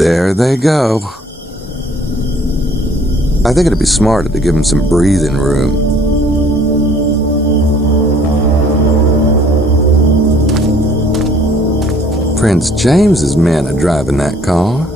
There they go. I think it'd be smarter to give him some breathing room. Prince James's men are driving that car.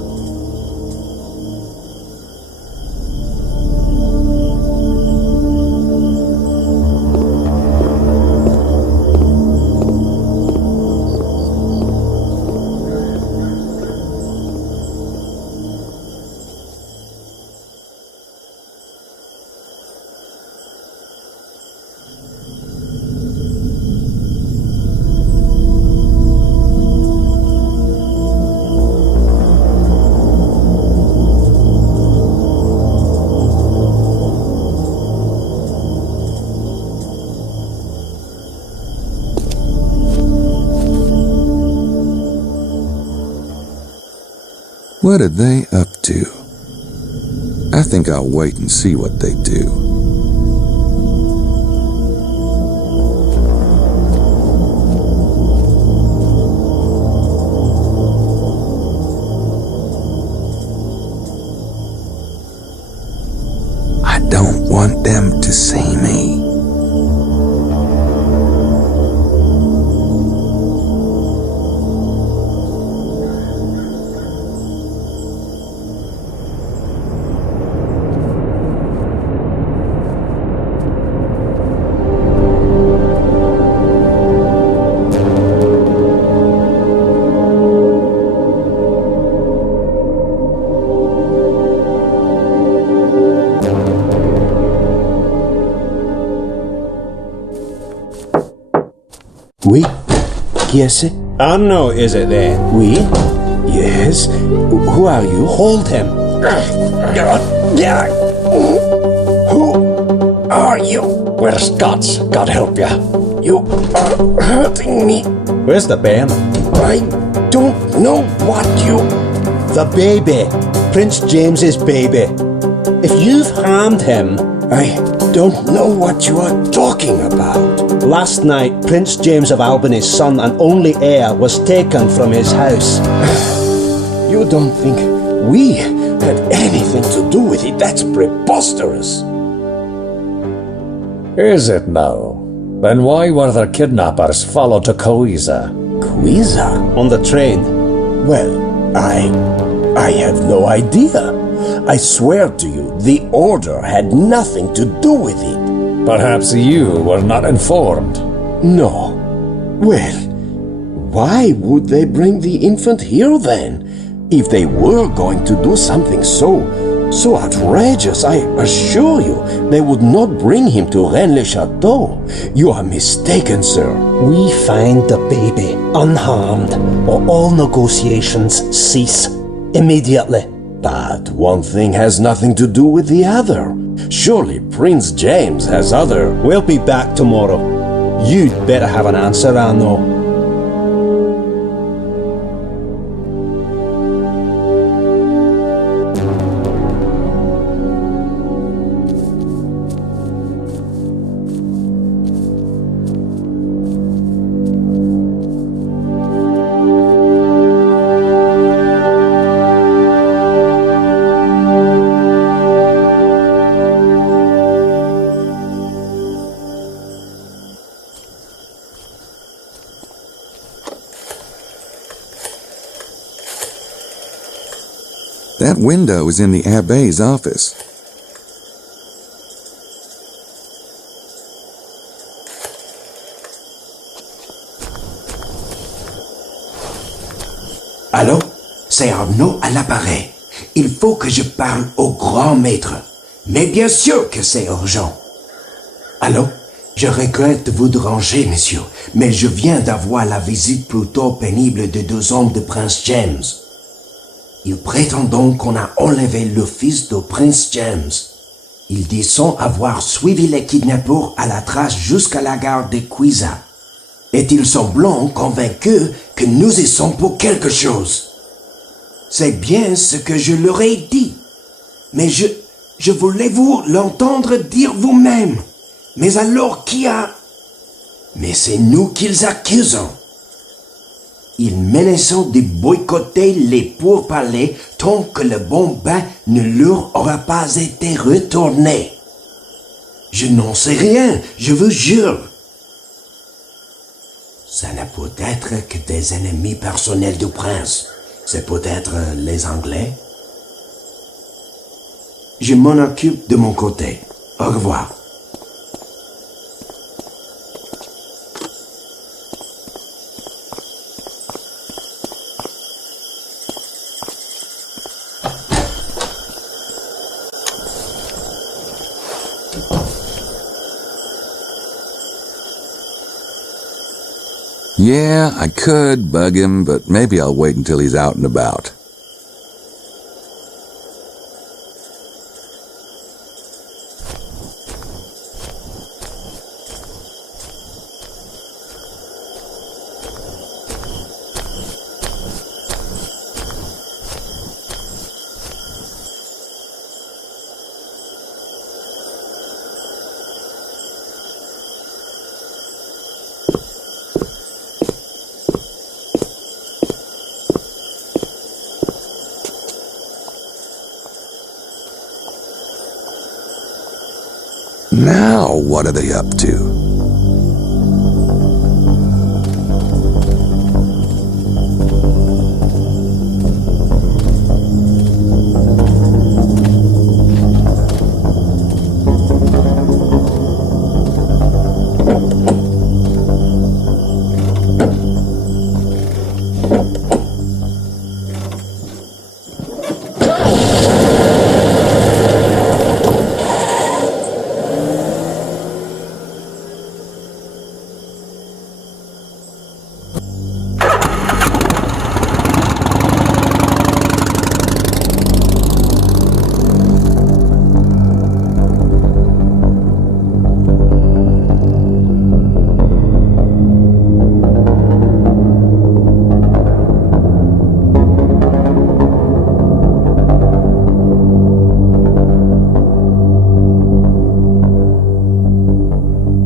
What are they up to? I think I'll wait and see what they do. I don't want them to see me. Oui? Qui est-ce? Arnaud, is it there? Oui? Yes? Who are you? Hold him. Who are you? We're Scots, God help ya. You are hurting me. Where's the bairn? I don't know what you... The baby. Prince James's baby. If you've harmed him... I don't know what you are talking about. Last night, Prince James of Albany's son and only heir was taken from his house. You don't think we had anything to do with it? That's preposterous. Is it now? Then why were the kidnappers followed to Coisa? Coisa? On the train. Well, I have no idea. I swear to you, the order had nothing to do with it. Perhaps you were not informed. No. Well, why would they bring the infant here then? If they were going to do something so outrageous, I assure you, they would not bring him to Rennes-le-Château. You are mistaken, sir. We find the baby unharmed, or all negotiations cease immediately. But one thing has nothing to do with the other. Surely Prince James has other... We'll be back tomorrow. You'd better have an answer, Arnaud. That window is in the Abbe's office. Allô? C'est Arnaud à l'appareil. Il faut que je parle au grand maître. Mais bien sûr que c'est urgent. Allô? Je regrette de vous déranger, monsieur, mais je viens d'avoir la visite plutôt pénible de 2 hommes de Prince James. Ils prétendent donc qu'on a enlevé le fils de Prince James. Ils disent avoir suivi les kidnappeurs à la trace jusqu'à la gare de Coisa. Et ils semblent convaincus que nous y sommes pour quelque chose. C'est bien ce que je leur ai dit. Mais je voulais vous l'entendre dire vous-même. Mais alors qui a... Mais c'est nous qu'ils accusent. Ils menaçant de boycotter les pourparlers tant que le bon bain ne leur aura pas été retourné. Je n'en sais rien, je vous jure. Ça ne peut être que des ennemis personnels du prince. C'est peut-être les Anglais. Je m'en occupe de mon côté. Au revoir. Yeah, I could bug him, but maybe I'll wait until he's out and about. Now, what are they up to?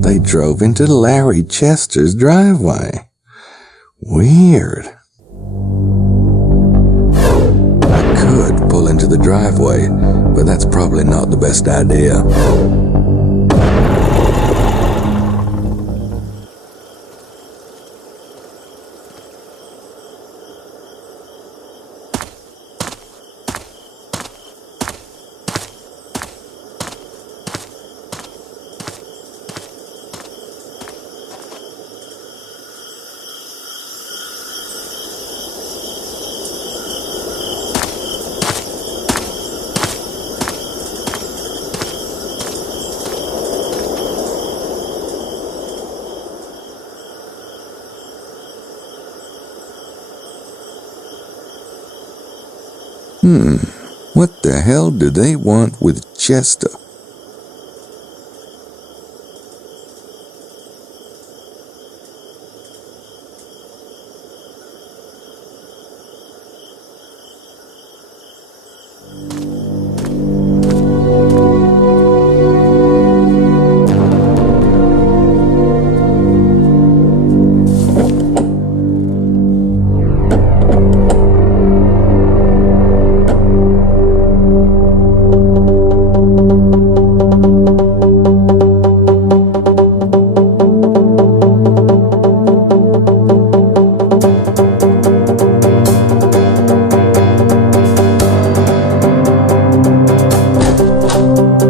They drove into Larry Chester's driveway. Weird. I could pull into the driveway, but that's probably not the best idea. What the hell do they want with Chester?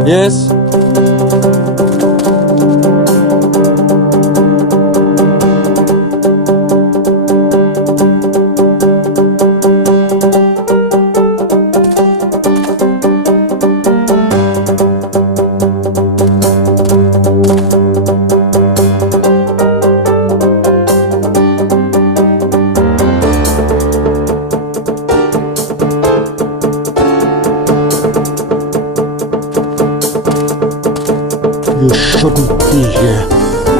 Yes? You shouldn't be here.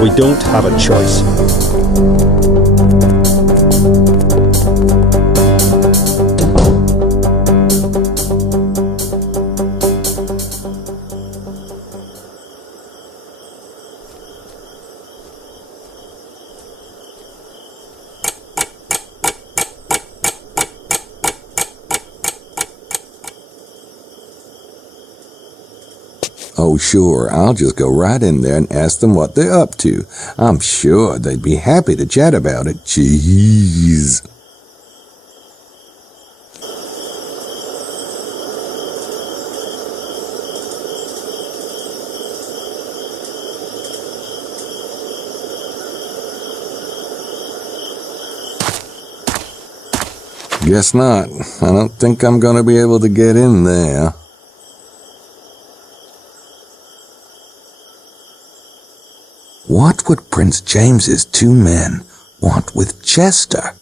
We don't have a choice. Oh, sure, I'll just go right in there and ask them what they're up to. I'm sure they'd be happy to chat about it. Jeez. Guess not. I don't think I'm gonna be able to get in there. What would Prince James's 2 men want with Chester?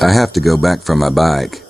I have to go back for my bike.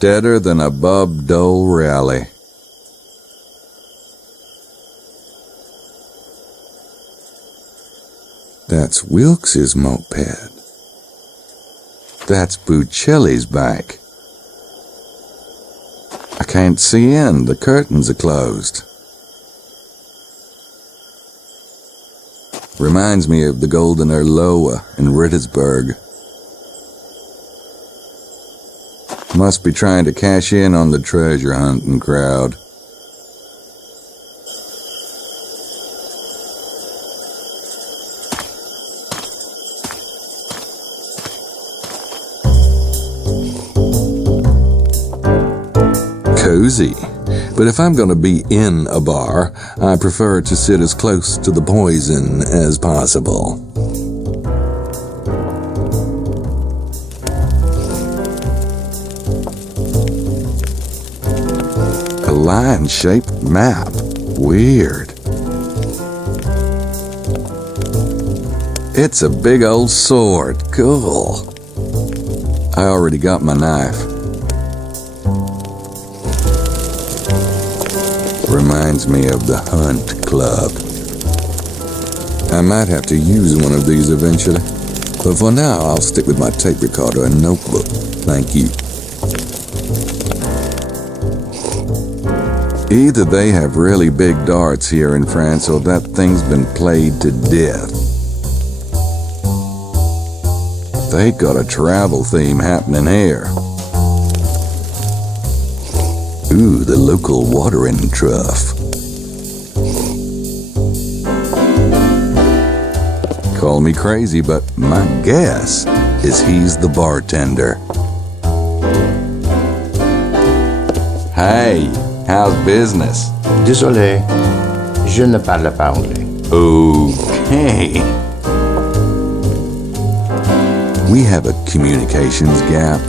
Deader than a Bub Dole rally. That's Wilkes's moped. That's Buccelli's bike. I can't see in. The curtains are closed. Reminds me of the Goldener Loa in Rittersburg. Must be trying to cash in on the treasure hunting crowd. Cozy. But if I'm gonna be in a bar, I prefer to sit as close to the poison as possible. A lion-shaped map. Weird. It's a big old sword. Cool. I already got my knife. Reminds me of the Hunt Club. I might have to use one of these eventually, but for now I'll stick with my tape recorder and notebook. Thank you. Either they have really big darts here in France or that thing's been played to death. They got a travel theme happening here. Ooh, the local watering trough. Call me crazy, but my guess is he's the bartender. Hey, how's business? Désolé, je ne parle pas anglais. Okay. We have a communications gap.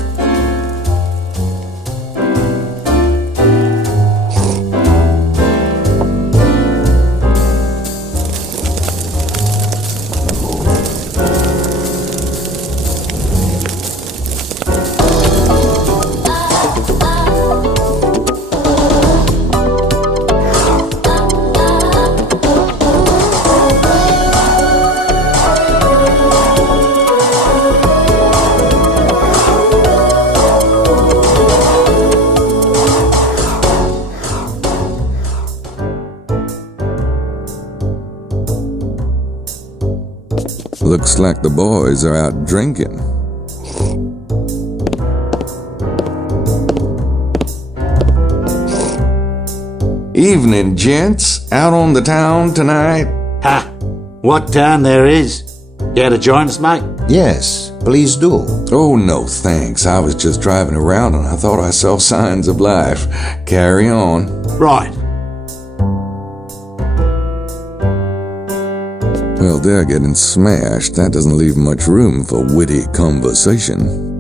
Looks like the boys are out drinking. Evening, gents. Out on the town tonight? Ha! What town there is? Care to join us, mate? Yes, please do. Oh, no thanks. I was just driving around and I thought I saw signs of life. Carry on. Right. Well, they're getting smashed. That doesn't leave much room for witty conversation.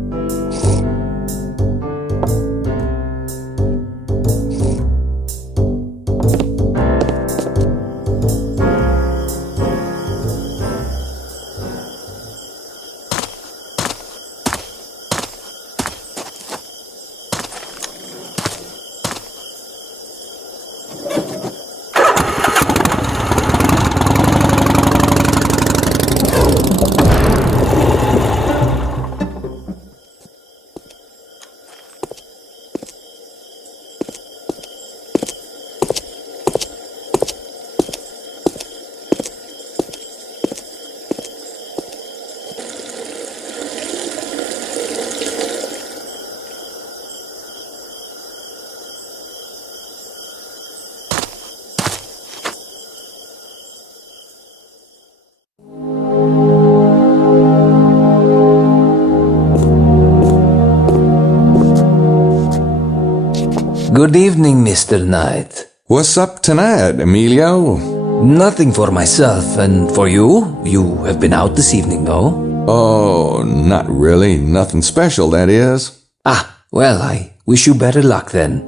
Good evening, Mr. Knight. What's up tonight, Emilio? Nothing for myself, and for you? You have been out this evening, no? Oh, not really. Nothing special, that is. Ah, well, I wish you better luck then.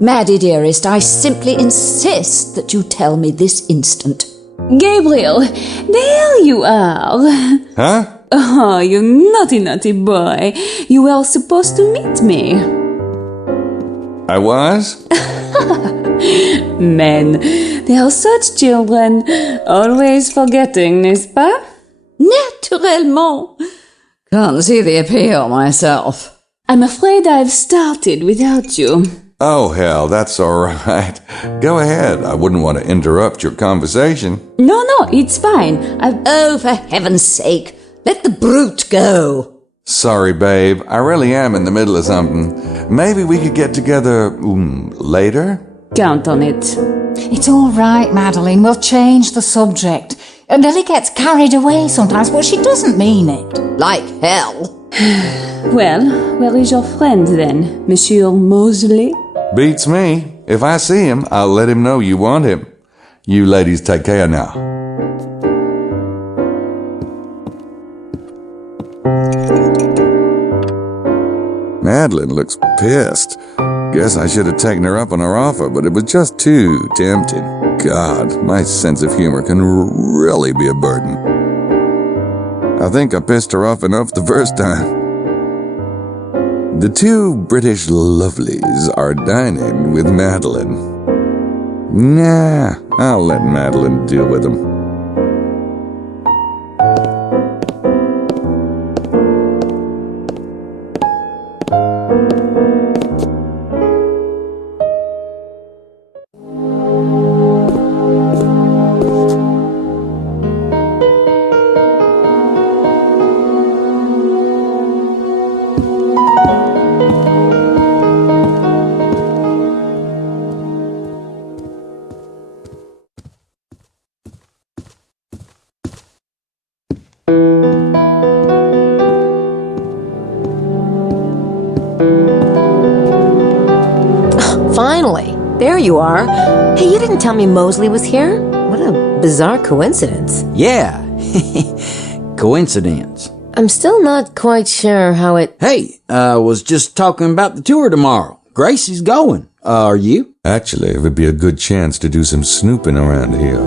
Maddie, dearest, I simply insist that you tell me this instant. Gabriel, there you are. Huh? Oh, you naughty, naughty boy. You were supposed to meet me. I was? Men, they are such children. Always forgetting, n'est-ce pas? Naturellement. Can't see the appeal myself. I'm afraid I've started without you. Oh, hell, that's all right. Go ahead. I wouldn't want to interrupt your conversation. No, it's fine. Oh, for heaven's sake, let the brute go. Sorry, babe. I really am in the middle of something. Maybe we could get together later? Count on it. It's all right, Madeleine. We'll change the subject. Nellie gets carried away sometimes, but she doesn't mean it. Like hell. Well, where is your friend then, Monsieur Mosely? Beats me. If I see him, I'll let him know you want him. You ladies take care now. Madeleine looks pissed. Guess I should have taken her up on her offer, but it was just too tempting. God, my sense of humor can really be a burden. I think I pissed her off enough the first time. The two British lovelies are dining with Madeleine. Nah, I'll let Madeleine deal with them. Finally, there you are. Hey, you didn't tell me Mosely was here? What a bizarre coincidence. Yeah, coincidence. I'm still not quite sure how it... Hey, was just talking about the tour tomorrow. Gracie's going. Are you? Actually, it would be a good chance to do some snooping around here.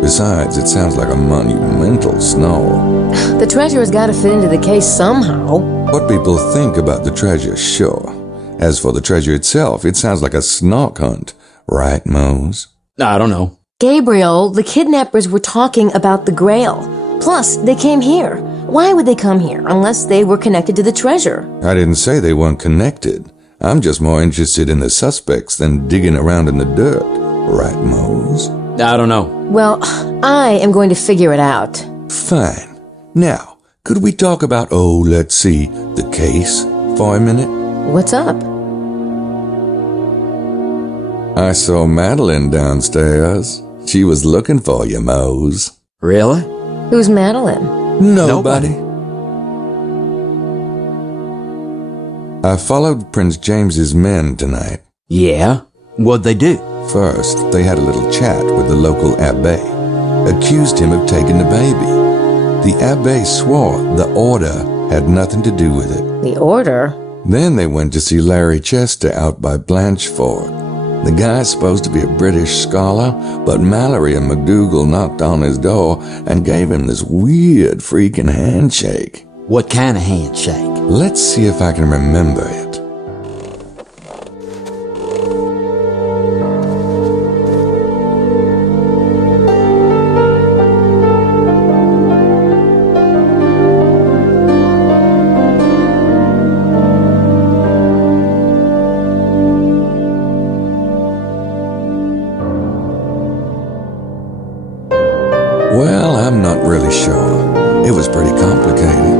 Besides, it sounds like a monumental snore. The treasure's got to fit into the case somehow. What people think about the treasure, sure. As for the treasure itself, it sounds like a snark hunt. Right, Mose? I don't know. Gabriel, the kidnappers were talking about the Grail. Plus, they came here. Why would they come here unless they were connected to the treasure? I didn't say they weren't connected. I'm just more interested in the suspects than digging around in the dirt. Right, Mose? I don't know. Well, I am going to figure it out. Fine. Now, could we talk about, let's see, the case for a minute? What's up? I saw Madeleine downstairs. She was looking for you, Mose. Really? I followed Prince James's men tonight. Yeah? What'd they do? First, they had a little chat with the local Abbe. Accused him of taking the baby. The Abbe swore the order had nothing to do with it. The order? Then they went to see Larry Chester out by Blanchford. The guy's supposed to be a British scholar, but Mallory and McDougal knocked on his door and gave him this weird freaking handshake. What kind of handshake? Let's see if I can remember it. Well, I'm not really sure. It was pretty complicated.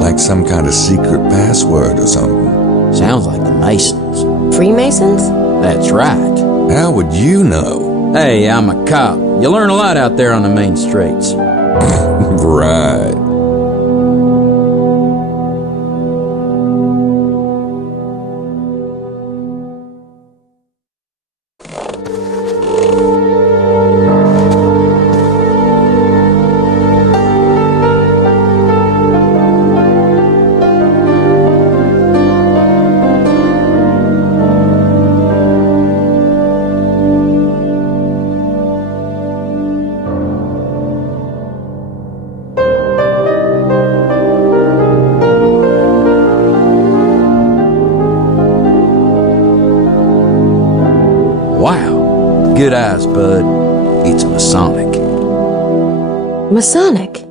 Like some kind of secret password or something. Sounds like the Masons. Freemasons? That's right. How would you know? Hey, I'm a cop. You learn a lot out there on the main streets. Right. Wow. Good eyes, bud. It's Masonic. Masonic?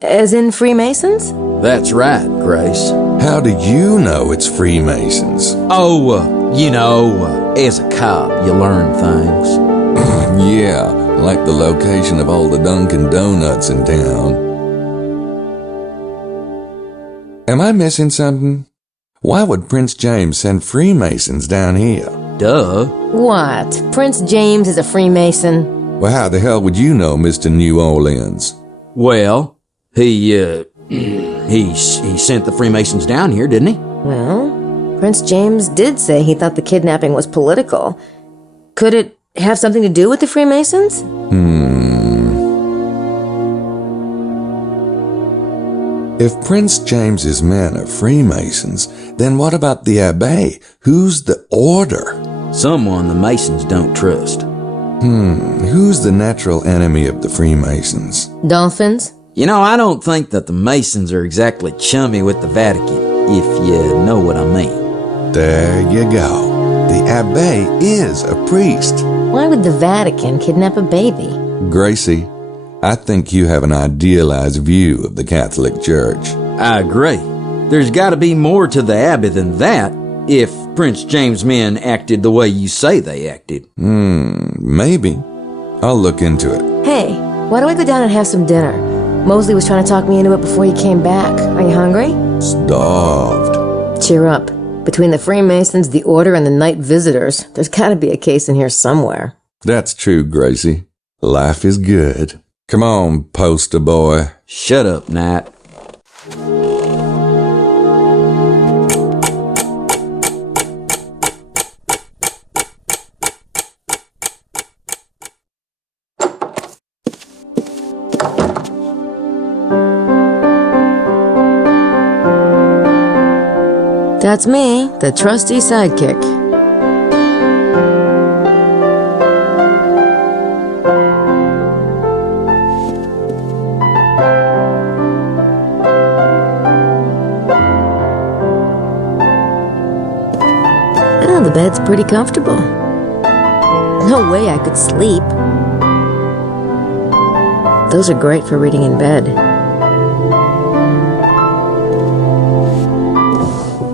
As in Freemasons? That's right, Grace. How do you know it's Freemasons? Oh, as a cop, you learn things. Yeah, like the location of all the Dunkin' Donuts in town. Am I missing something? Why would Prince James send Freemasons down here? Duh. What? Prince James is a Freemason? Well, how the hell would you know, Mr. New Orleans? Well, he sent the Freemasons down here, didn't he? Well, Prince James did say he thought the kidnapping was political. Could it have something to do with the Freemasons? If Prince James's men are Freemasons, then what about the Abbe? Who's the order? Someone the Masons don't trust. Who's the natural enemy of the Freemasons? Dolphins? I don't think that the Masons are exactly chummy with the Vatican, if you know what I mean. There you go. The Abbe is a priest. Why would the Vatican kidnap a baby? Gracie, I think you have an idealized view of the Catholic Church. I agree. There's got to be more to the Abbey than that, if Prince James' men acted the way you say they acted. Maybe. I'll look into it. Hey, why don't we go down and have some dinner? Mosely was trying to talk me into it before he came back. Are you hungry? Starved. Cheer up. Between the Freemasons, the Order, and the night visitors, there's gotta be a case in here somewhere. That's true, Gracie. Life is good. Come on, poster boy. Shut up, Nat. That's me, the trusty sidekick. Oh, the bed's pretty comfortable. No way I could sleep. Those are great for reading in bed.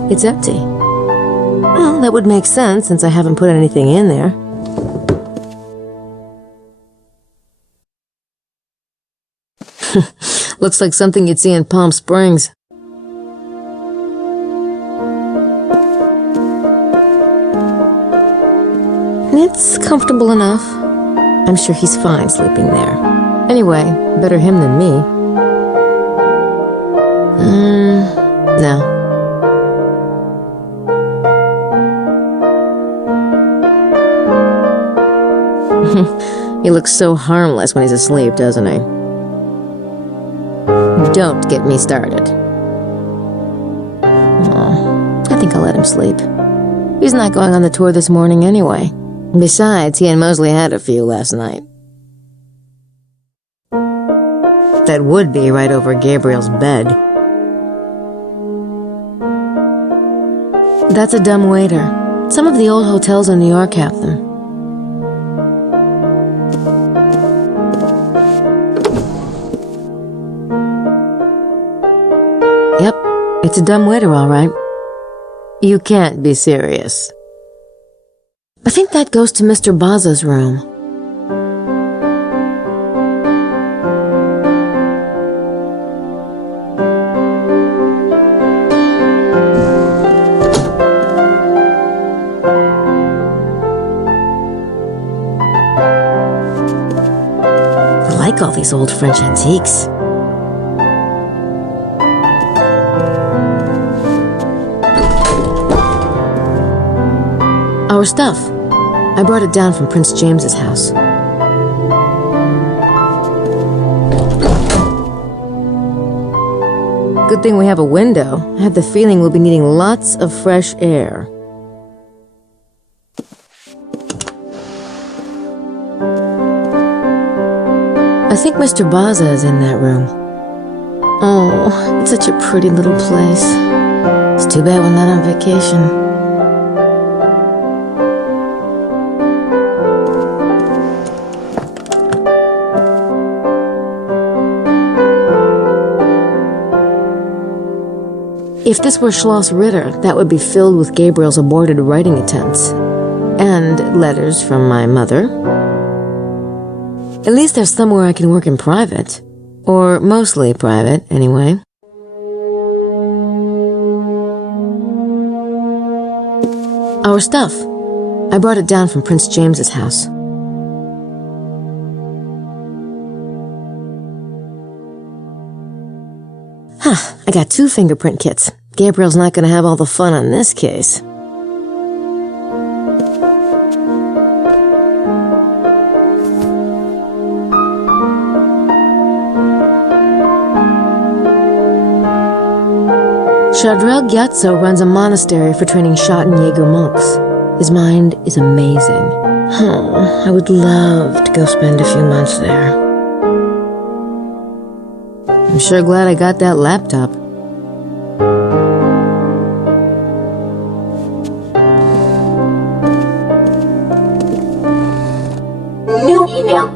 It's empty. Well, that would make sense since I haven't put anything in there. Looks like something you'd see in Palm Springs. It's comfortable enough. I'm sure he's fine sleeping there. Anyway, better him than me. No. He looks so harmless when he's asleep, doesn't he? Don't get me started. Oh, I think I'll let him sleep. He's not going on the tour this morning anyway. Besides, he and Mosely had a few last night. That would be right over Gabriel's bed. That's a dumb waiter. Some of the old hotels in New York have them. Yep, it's a dumb waiter, all right. You can't be serious. I think that goes to Mr. Baza's room. I like all these old French antiques. Our stuff. I brought it down from Prince James's house. Good thing we have a window. I have the feeling we'll be needing lots of fresh air. I think Mr. Baza is in that room. Oh, it's such a pretty little place. It's too bad we're not on vacation. If this were Schloss Ritter, that would be filled with Gabriel's aborted writing attempts. And letters from my mother. At least there's somewhere I can work in private. Or mostly private, anyway. Our stuff. I brought it down from Prince James's house. I got 2 fingerprint kits. Gabriel's not going to have all the fun on this case. Chardrel Gyatso runs a monastery for training Schottenjäger monks. His mind is amazing. Oh, I would love to go spend a few months there. I'm sure glad I got that laptop. New email.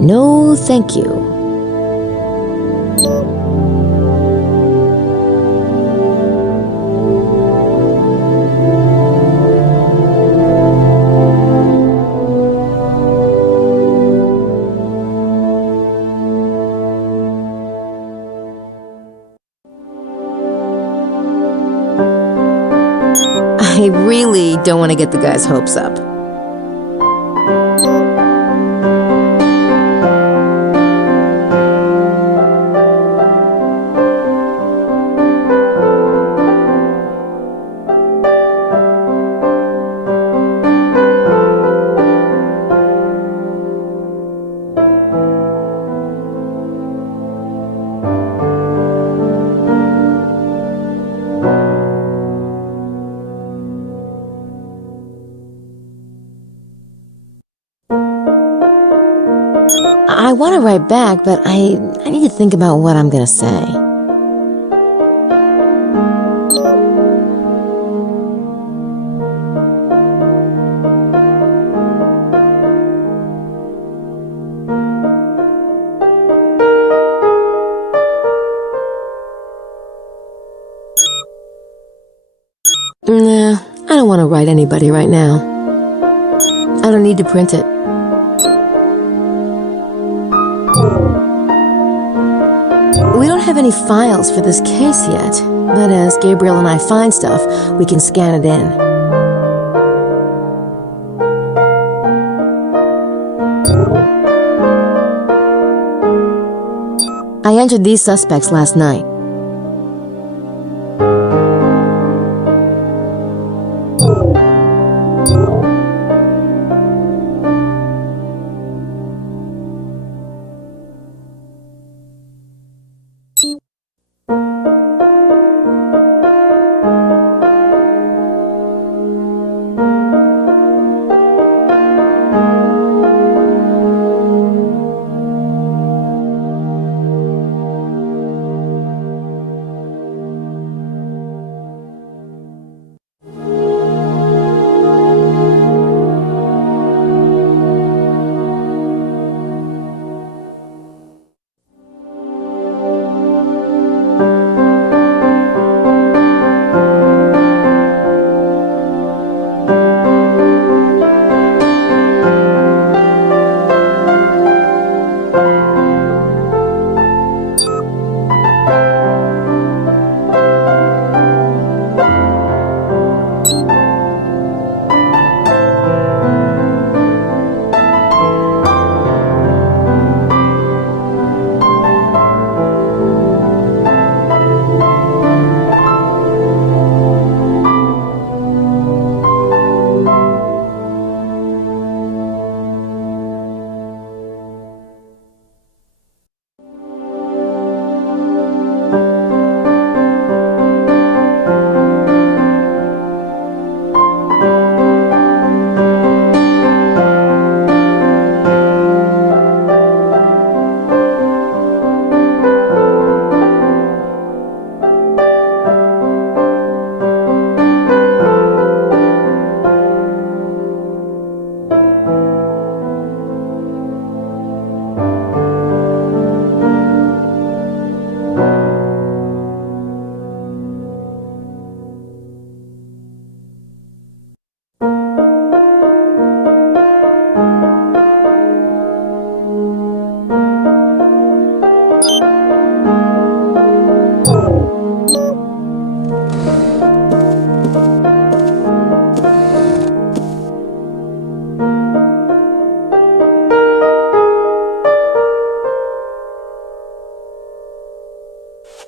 No, thank you. I really don't want to get the guy's hopes up. I want to write back, but I need to think about what I'm going to say. want to write anybody right now. I don't need to print it. We don't have any files for this case yet, but as Gabriel and I find stuff, we can scan it in. I entered these suspects last night.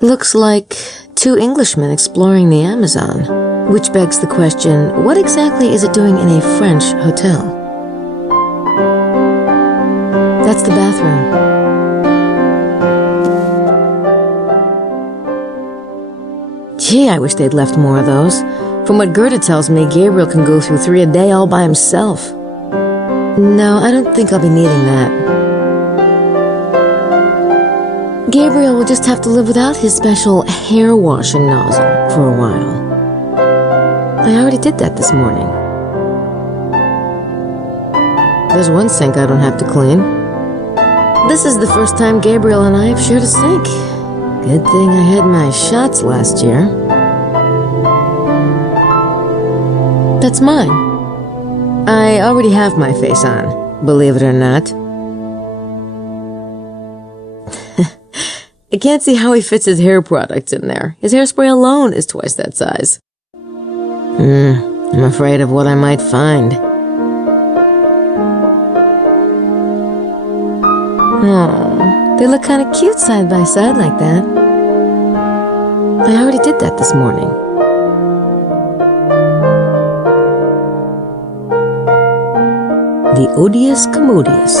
Looks like two Englishmen exploring the Amazon, which begs the question, what exactly is it doing in a French hotel? That's the bathroom. Gee, I wish they'd left more of those. From what Gerda tells me, Gabriel can go through 3 a day all by himself. No, I don't think I'll be needing that. Gabriel will just have to live without his special hair washing nozzle for a while. I already did that this morning. There's one sink I don't have to clean. This is the first time Gabriel and I have shared a sink. Good thing I had my shots last year. That's mine. I already have my face on, believe it or not. I can't see how he fits his hair products in there. His hairspray alone is twice that size. I'm afraid of what I might find. Oh, they look kind of cute side by side like that. I already did that this morning. The odious commodious.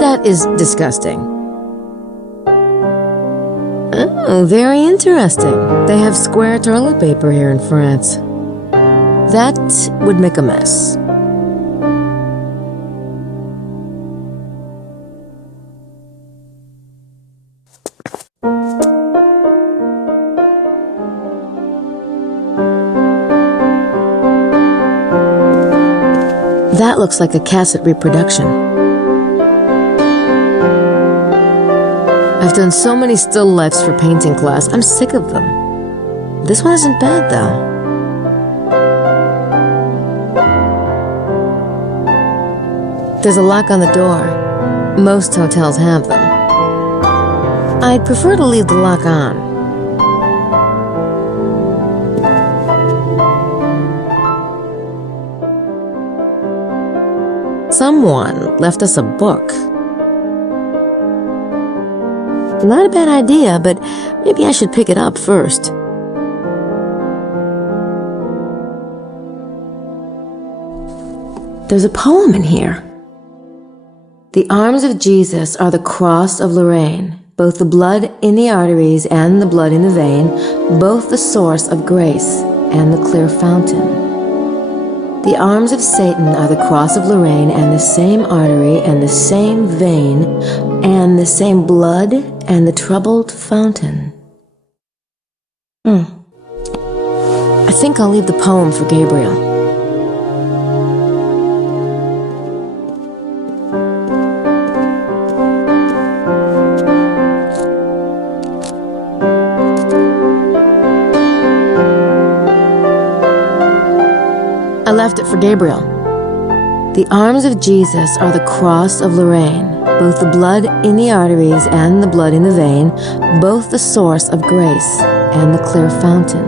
That is disgusting. Oh, very interesting. They have square toilet paper here in France. That would make a mess. That looks like a cassette reproduction. I've done so many still lifes for painting class, I'm sick of them. This one isn't bad, though. There's a lock on the door. Most hotels have them. I'd prefer to leave the lock on. Someone left us a book. Not a bad idea, but maybe I should pick it up first. There's a poem in here. The arms of Jesus are the cross of Lorraine, both the blood in the arteries and the blood in the vein, both the source of grace and the clear fountain. The arms of Satan are the cross of Lorraine and the same artery and the same vein and the same blood and the troubled fountain. I think I'll leave the poem for Gabriel. I left it for Gabriel. The arms of Jesus are the cross of Lorraine, both the blood in the arteries and the blood in the vein, both the source of grace and the clear fountain.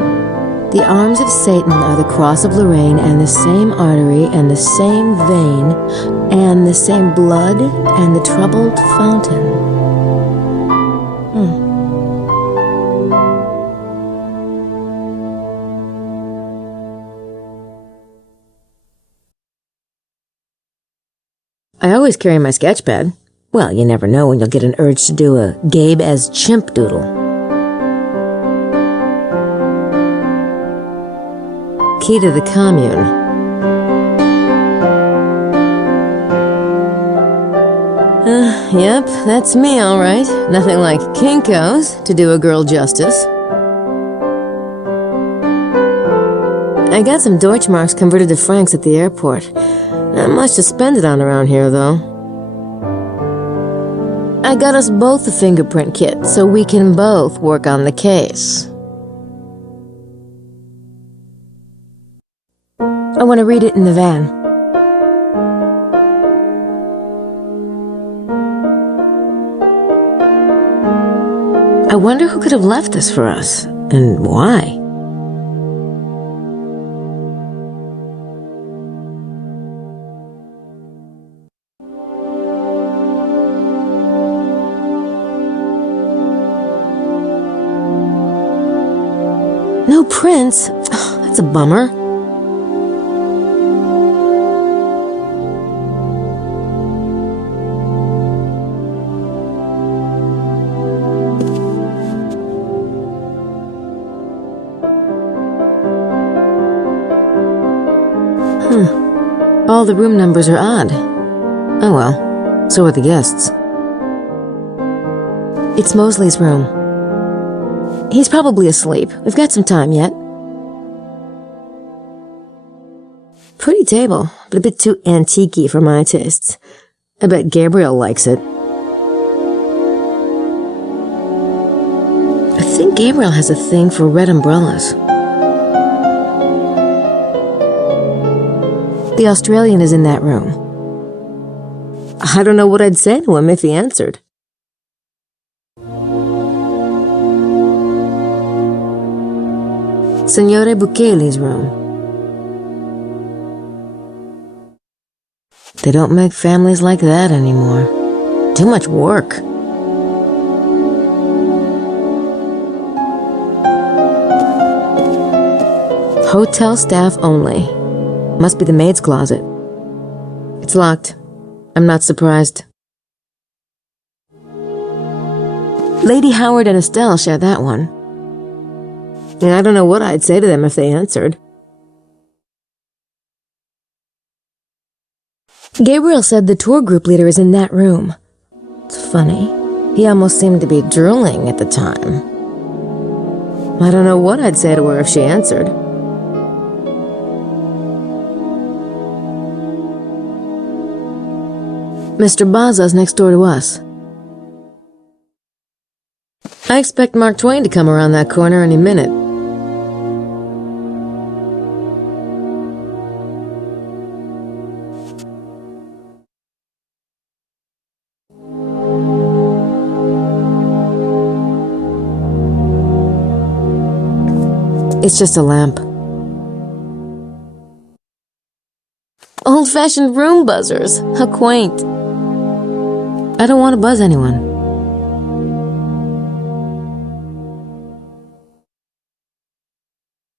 The arms of Satan are the cross of Lorraine and the same artery and the same vein and the same blood and the troubled fountain. I always carry my sketch pad. Well, you never know when you'll get an urge to do a Gabe as chimp doodle. Key to the commune. Yep, that's me, all right. Nothing like Kinko's to do a girl justice. I got some Deutschmarks converted to francs at the airport. Not much to spend it on around here, though. I got us both a fingerprint kit, so we can both work on the case. I want to read it in the van. I wonder who could have left this for us, and why. No prints? Oh, that's a bummer. All the room numbers are odd. Oh well, so are the guests. It's Mosely's room. He's probably asleep. We've got some time yet. Pretty table, but a bit too antique-y for my tastes. I bet Gabriel likes it. I think Gabriel has a thing for red umbrellas. The Australian is in that room. I don't know what I'd say to him if he answered. Signore Bucheli's room. They don't make families like that anymore. Too much work. Hotel staff only. Must be the maid's closet. It's locked. I'm not surprised. Lady Howard and Estelle share that one. And I don't know what I'd say to them if they answered. Gabriel said the tour group leader is in that room. It's funny. He almost seemed to be drooling at the time. I don't know what I'd say to her if she answered. Mr. Baza's next door to us. I expect Mark Twain to come around that corner any minute. It's just a lamp. Old-fashioned room buzzers. How quaint. I don't want to buzz anyone.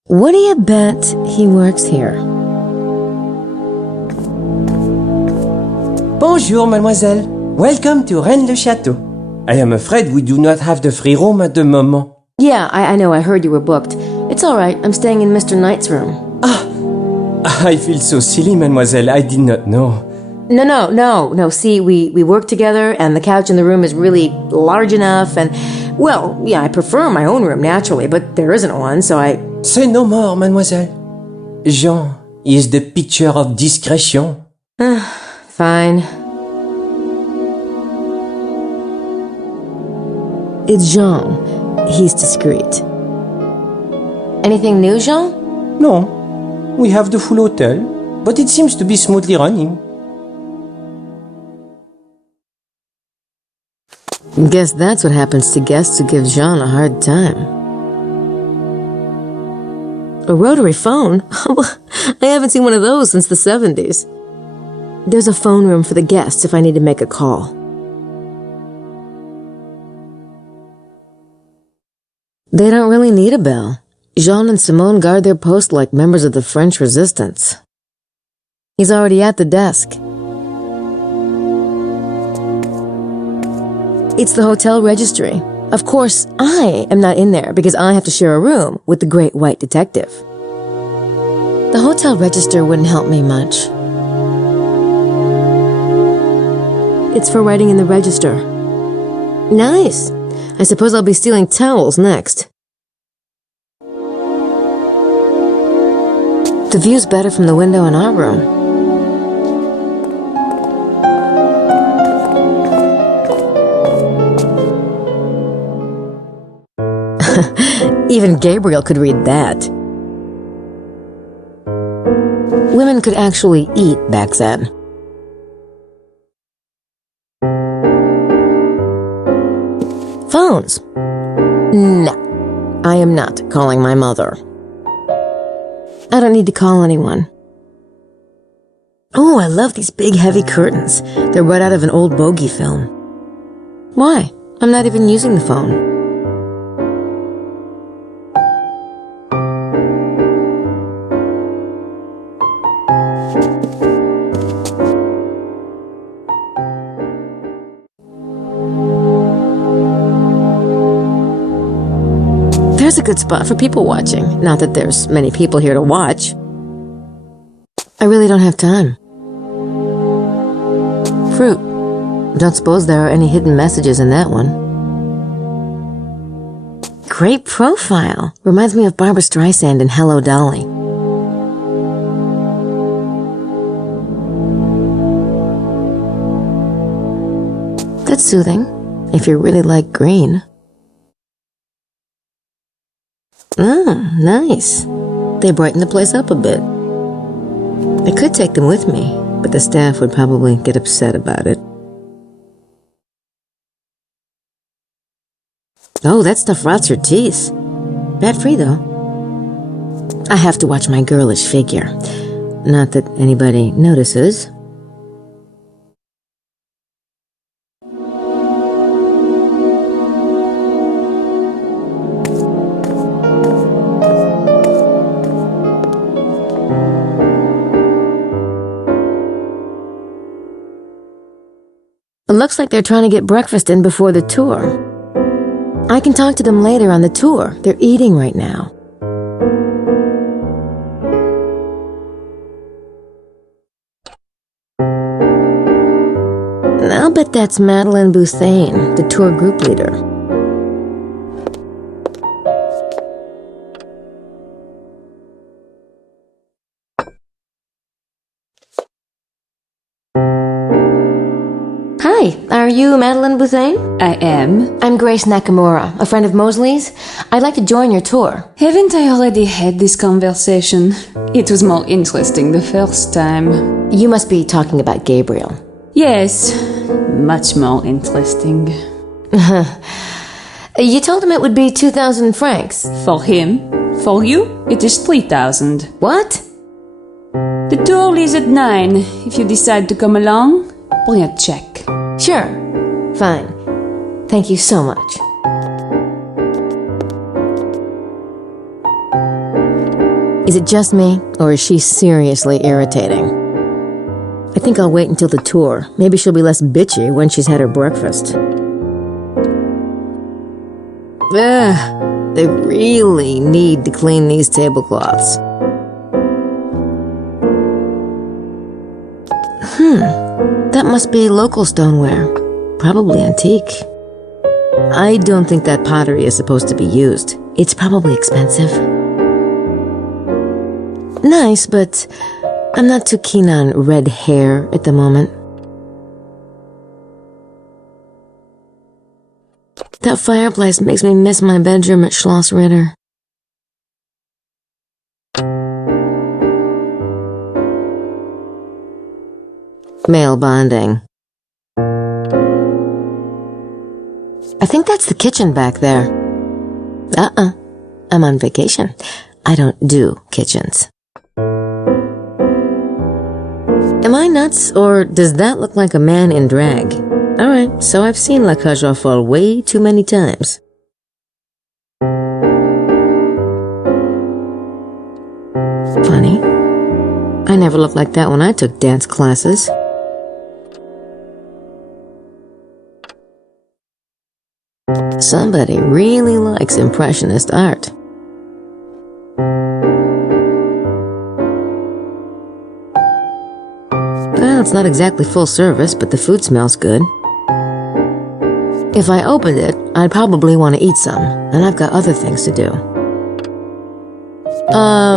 What do you bet he works here? Bonjour, mademoiselle. Welcome to Rennes-le-Château. I am afraid we do not have the free room at the moment. Yeah, I know. I heard you were booked. It's all right. I'm staying in Mr. Knight's room. I feel so silly, mademoiselle. I did not know. No. See, we work together, and the couch in the room is really large enough, and, well, yeah, I prefer my own room, naturally, but there isn't one, so I... Say no more, mademoiselle. Jean is the picture of discretion. Fine. It's Jean. He's discreet. Anything new, Jean? No. We have the full hotel, but it seems to be smoothly running. Guess that's what happens to guests who give Jean a hard time. A rotary phone? I haven't seen one of those since the 70s. There's a phone room for the guests if I need to make a call. They don't really need a bell. Jean and Simone guard their post like members of the French resistance. He's already at the desk. It's the hotel registry. Of course, I am not in there because I have to share a room with the great white detective. The hotel register wouldn't help me much. It's for writing in the register. Nice. I suppose I'll be stealing towels next. The view's better from the window in our room. Even Gabriel could read that. Women could actually eat back then. Phones. No, I am not calling my mother. I don't need to call anyone. Oh, I love these big heavy curtains. They're right out of an old bogey film. Why? I'm not even using the phone. There's a good spot for people watching. Not that there's many people here to watch. I really don't have time. Fruit. Don't suppose there are any hidden messages in that one. Great profile. Reminds me of Barbra Streisand in Hello, Dolly. That's soothing, if you really like green. Ah, nice. They brighten the place up a bit. I could take them with me, but the staff would probably get upset about it. Oh, that stuff rots your teeth. Bad-free, though. I have to watch my girlish figure. Not that anybody notices. It looks like they're trying to get breakfast in before the tour. I can talk to them later on the tour. They're eating right now. I'll bet that's Madeleine Poussin, the tour group leader. Hi, are you Madeleine Poussin? I am. I'm Grace Nakamura, a friend of Mosely's. I'd like to join your tour. Haven't I already had this conversation? It was more interesting the first time. You must be talking about Gabriel. Yes, much more interesting. You told him it would be 2,000 francs. For him? For you, it is 3,000. What? The tour leaves at 9. If you decide to come along, bring a check. Sure. Fine. Thank you so much. Is it just me, or is she seriously irritating? I think I'll wait until the tour. Maybe she'll be less bitchy when she's had her breakfast. Ugh, they really need to clean these tablecloths. That must be local stoneware. Probably antique. I don't think that pottery is supposed to be used. It's probably expensive. Nice, but I'm not too keen on red hair at the moment. That fireplace makes me miss my bedroom at Schloss Ritter. Male bonding. I think that's the kitchen back there. I'm on vacation. I don't do kitchens. Am I nuts, or does that look like a man in drag? Alright, so I've seen La Cage aux Folles way too many times. Funny. I never looked like that when I took dance classes. Somebody really likes Impressionist art. Well, it's not exactly full service, but the food smells good. If I opened it, I'd probably want to eat some, and I've got other things to do.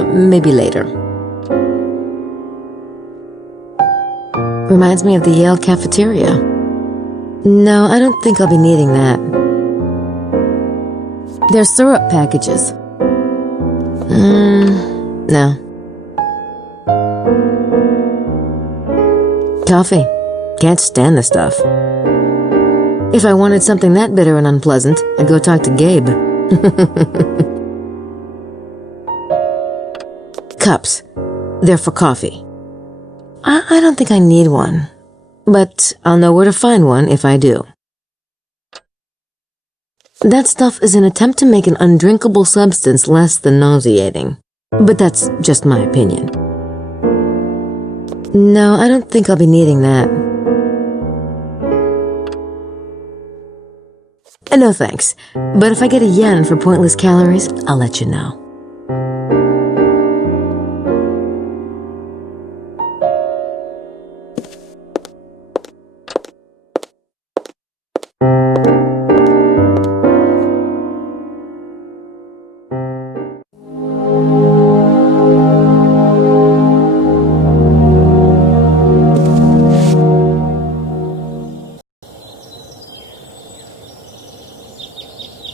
Maybe later. Reminds me of the Yale cafeteria. No, I don't think I'll be needing that. There's syrup packages. No. Coffee. Can't stand the stuff. If I wanted something that bitter and unpleasant, I'd go talk to Gabe. Cups. They're for coffee. I don't think I need one, but I'll know where to find one if I do. That stuff is an attempt to make an undrinkable substance less than nauseating, but that's just my opinion. No, I don't think I'll be needing that. No thanks, but if I get a yen for pointless calories, I'll let you know.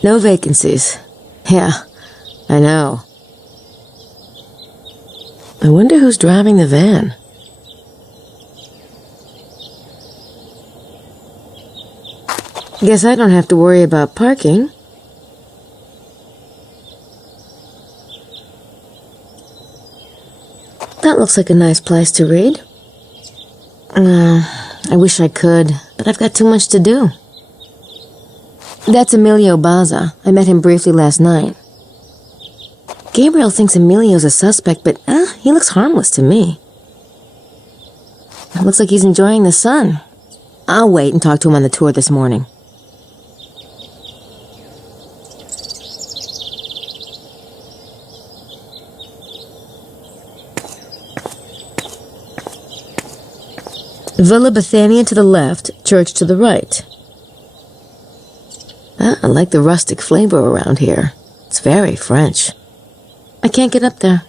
No vacancies. Yeah, I know. I wonder who's driving the van. Guess I don't have to worry about parking. That looks like a nice place to read. I wish I could, but I've got too much to do. That's Emilio Baza. I met him briefly last night. Gabriel thinks Emilio's a suspect, but he looks harmless to me. It looks like he's enjoying the sun. I'll wait and talk to him on the tour this morning. Villa Bethania to the left, church to the right. I like the rustic flavor around here. It's very French. I can't get up there.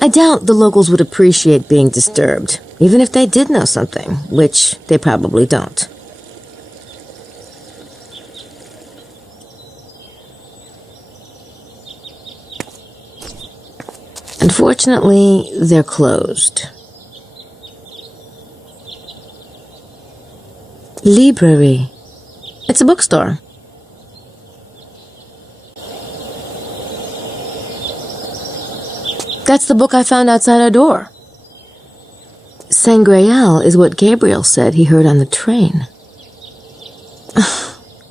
I doubt the locals would appreciate being disturbed, even if they did know something, which they probably don't. Unfortunately, they're closed. Library. It's a bookstore. That's the book I found outside our door. Sangreal is what Gabriel said he heard on the train.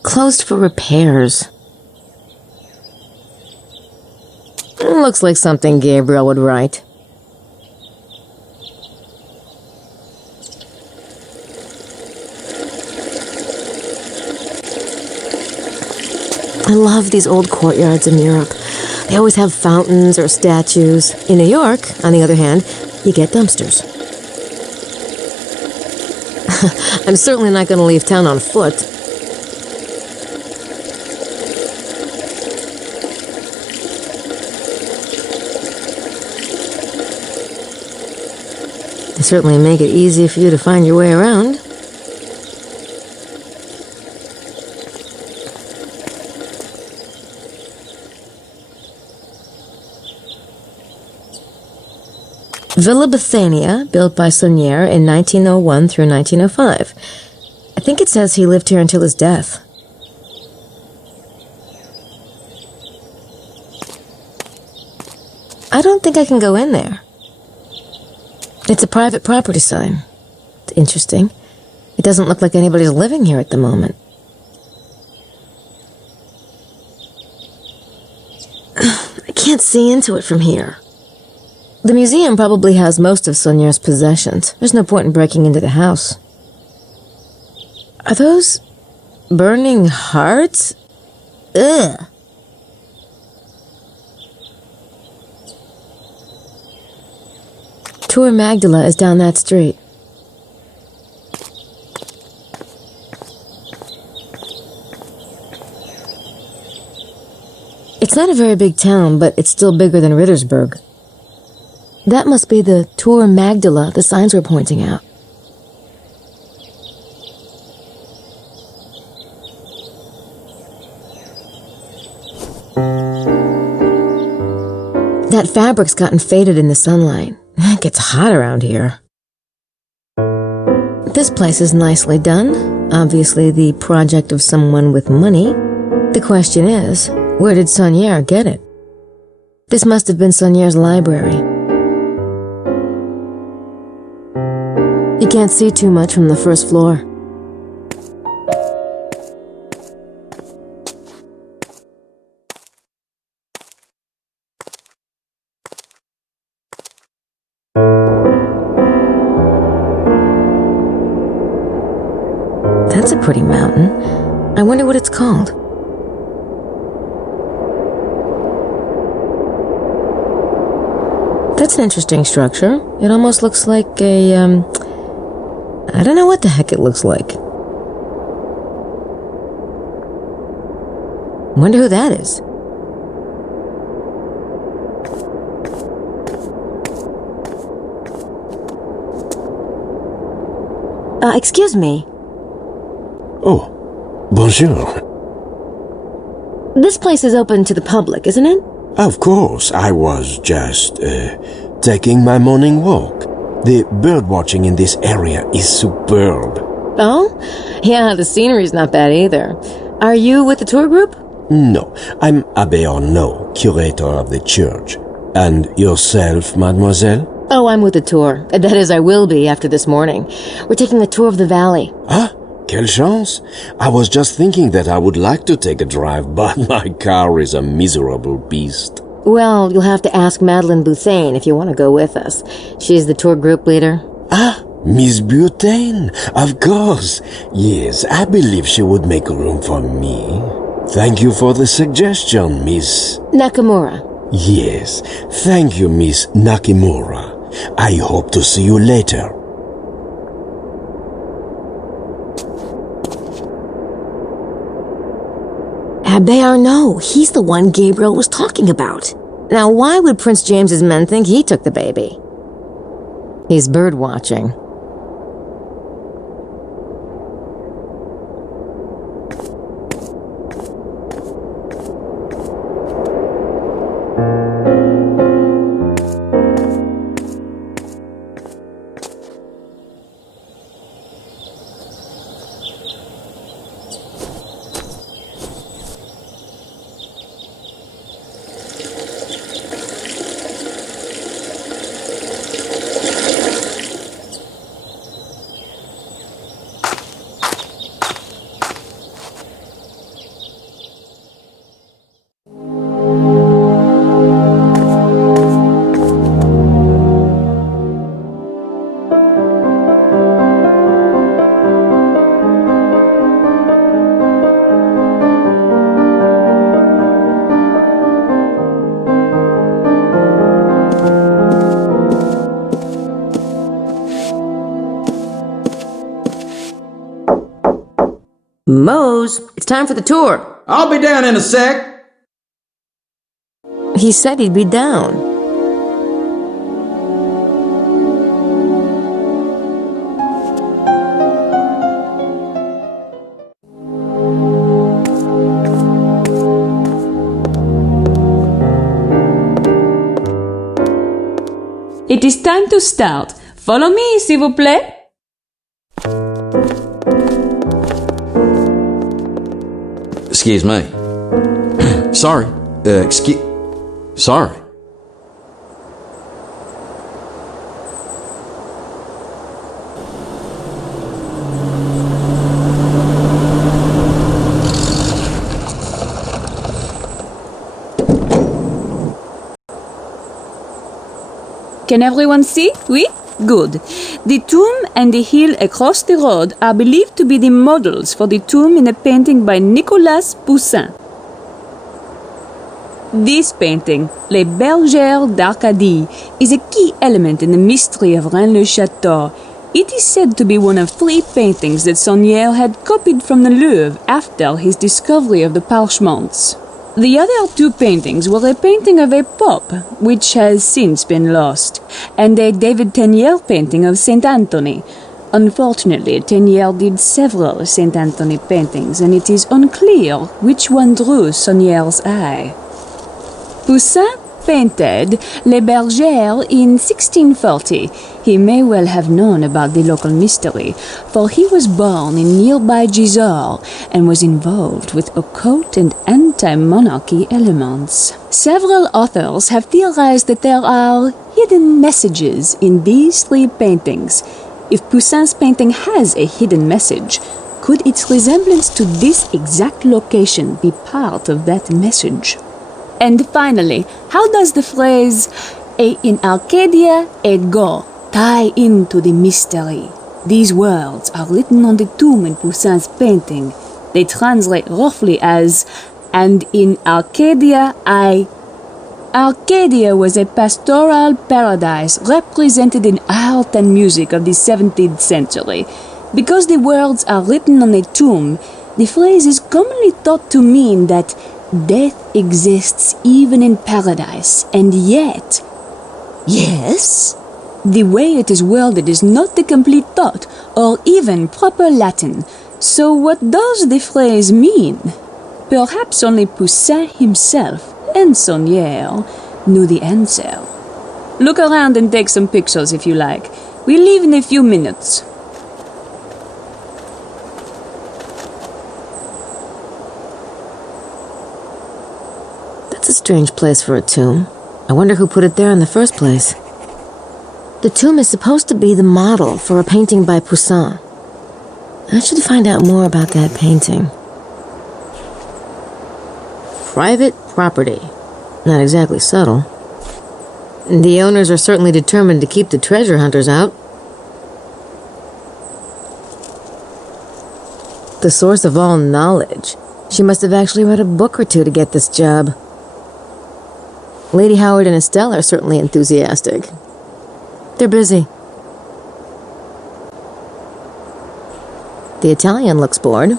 Closed for repairs. Looks like something Gabriel would write. I love these old courtyards in Europe. They always have fountains or statues. In New York, on the other hand, you get dumpsters. I'm certainly not going to leave town on foot. They certainly make it easy for you to find your way around. Villa Bethania, built by Saunier in 1901 through 1905. I think it says he lived here until his death. I don't think I can go in there. It's a private property sign. It's interesting. It doesn't look like anybody's living here at the moment. I can't see into it from here. The museum probably has most of Saunier's possessions. There's no point in breaking into the house. Are those burning hearts? Ugh. Tour Magdala is down that street. It's not a very big town, but it's still bigger than Rittersberg. That must be the Tour Magdala the signs were pointing out. That fabric's gotten faded in the sunlight. It gets hot around here. This place is nicely done. Obviously the project of someone with money. The question is, where did Saunier get it? This must have been Saunier's library. You can't see too much from the first floor. That's a pretty mountain. I wonder what it's called. That's an interesting structure. It almost looks like a, I don't know what the heck it looks like. Wonder who that is. Excuse me. Oh, bonjour. This place is open to the public, isn't it? Of course, I was just, taking my morning walk. The bird watching in this area is superb. Oh? Yeah, the scenery's not bad either. Are you with the tour group? No, I'm Abbe Arnaud, curator of the church. And yourself, mademoiselle? Oh, I'm with the tour. That is, I will be after this morning. We're taking a tour of the valley. Ah, quelle chance. I was just thinking that I would like to take a drive, but my car is a miserable beast. Well, you'll have to ask Madeleine Bouthane if you want to go with us. She's the tour group leader. Ah, Miss Bouthane, of course. Yes, I believe she would make room for me. Thank you for the suggestion, Miss... Nakamura. Yes, thank you, Miss Nakamura. I hope to see you later. Abbe Arnaud, he's the one Gabriel was talking about. Now, why would Prince James's men think he took the baby? He's bird watching. Mose, it's time for the tour. I'll be down in a sec. He said he'd be down. It is time to start. Follow me, s'il vous plaît. Excuse me. Sorry. Sorry. Can everyone see? Oui? Good. The tomb and the hill across the road are believed to be the models for the tomb in a painting by Nicolas Poussin. This painting, Les Bergères d'Arcadie, is a key element in the mystery of Rennes-le-Château. It is said to be one of 3 paintings that Saunière had copied from the Louvre after his discovery of the parchments. The other 2 paintings were a painting of a pope, which has since been lost, and a David Teniers painting of Saint Anthony. Unfortunately, Teniers did several Saint Anthony paintings, and it is unclear which one drew Saunière's eye. Poussin painted Les Bergères in 1640. He may well have known about the local mystery, for he was born in nearby Gisors and was involved with occult and anti-monarchy elements. Several authors have theorized that there are hidden messages in these 3 paintings. If Poussin's painting has a hidden message, could its resemblance to this exact location be part of that message? And finally, how does the phrase "et in Arcadia et go" tie into the mystery? These words are written on the tomb in Poussin's painting. They translate roughly as "and in Arcadia I..." Arcadia was a pastoral paradise represented in art and music of the 17th century. Because the words are written on a tomb, the phrase is commonly thought to mean that death exists even in paradise, and yet, yes, the way it is worded is not the complete thought, or even proper Latin. So what does the phrase mean? Perhaps only Poussin himself and Saunière knew the answer. Look around and take some pictures if you like. We'll leave in a few minutes. That's a strange place for a tomb. I wonder who put it there in the first place. The tomb is supposed to be the model for a painting by Poussin. I should find out more about that painting. Private property. Not exactly subtle. The owners are certainly determined to keep the treasure hunters out. The source of all knowledge. She must have actually read a book or 2 to get this job. Lady Howard and Estelle are certainly enthusiastic. They're busy. The Italian looks bored.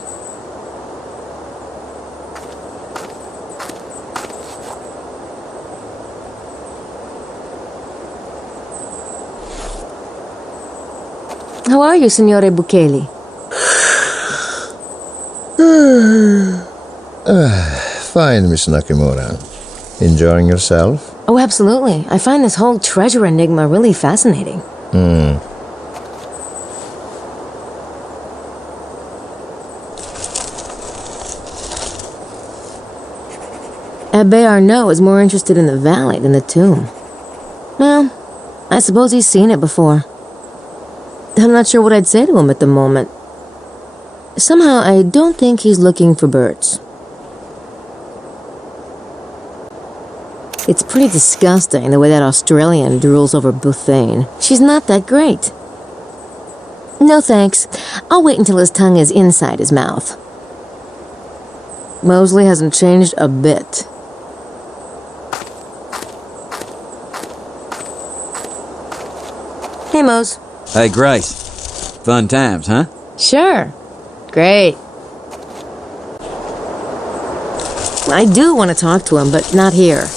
How are you, Signore Bucheli? Fine, Miss Nakamura. Enjoying yourself? Oh, absolutely. I find this whole treasure enigma really fascinating. Abbe Arnaud is more interested in the valley than the tomb. Well, I suppose he's seen it before. I'm not sure what I'd say to him at the moment. Somehow, I don't think he's looking for birds. It's pretty disgusting the way that Australian drools over Bouthane. She's not that great. No thanks. I'll wait until his tongue is inside his mouth. Mosely hasn't changed a bit. Hey, Mose. Hey, Grace. Fun times, huh? Sure. Great. I do want to talk to him, but not here.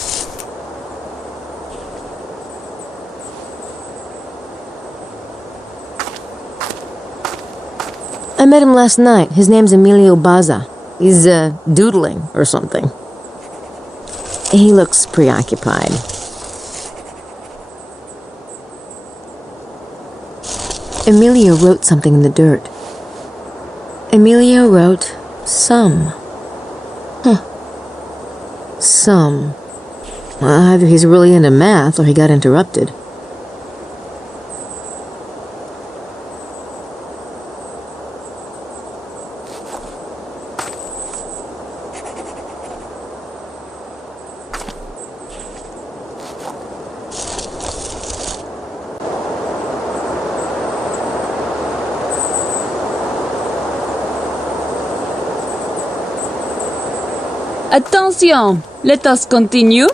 I met him last night. His name's Emilio Baza. He's, doodling or something. He looks preoccupied. Emilio wrote something in the dirt. Emilio wrote, some. Huh. Some. Well, either he's really into math or he got interrupted. Attention! Let us continue.